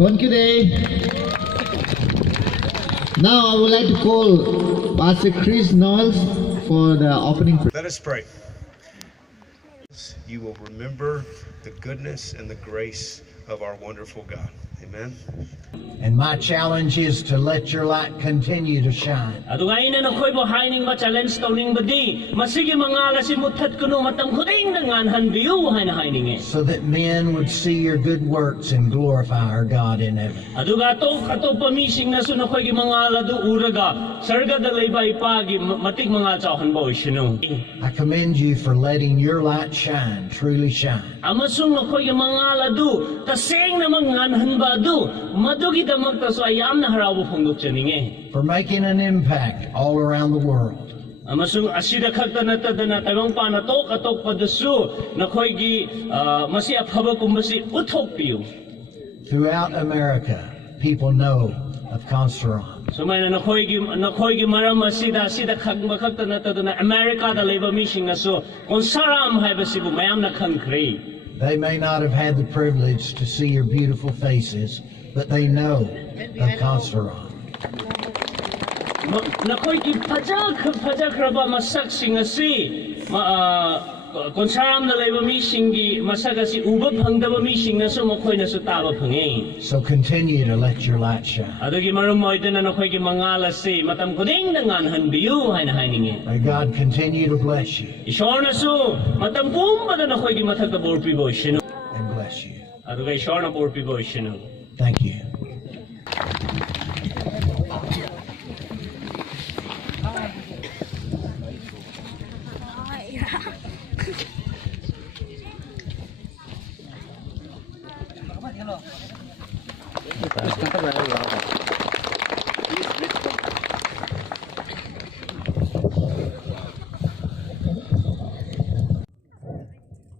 Thonkiu Day. Now I would like to call Pastor Chris Knowles for the opening prayer. Let us pray. You will remember the goodness and the grace of our wonderful God. Amen. And my challenge is to let your light continue to shine. So that men would see your good works and glorify our God in heaven. I commend you for letting your light shine, truly shine. For making an impact all around the world. Throughout America, people know of Konsaram. They may not have had the privilege to see your beautiful faces, but they know of Konsaram. Konsaram na leba mi singi masagasi uba phangdaba mi singna su makhoi na su taba phangi. So continue to let your light shine. Adugi marum moidana na khoi gi mangal ase matam kuding na ngan hanbiu haina haininge. May God continue to bless you Ishor na su matam pumbada na khoi gi mathak da bor pibo shinu. and bless you. Aduga ishor na bor pibo shinu. Thank you.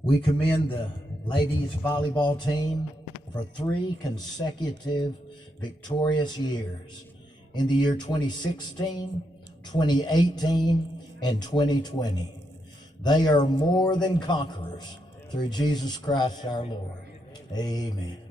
We commend the ladies volleyball team for 3 consecutive victorious years in the year 2016, 2018, and 2020. They are more than conquerors through Jesus Christ our Lord. Amen.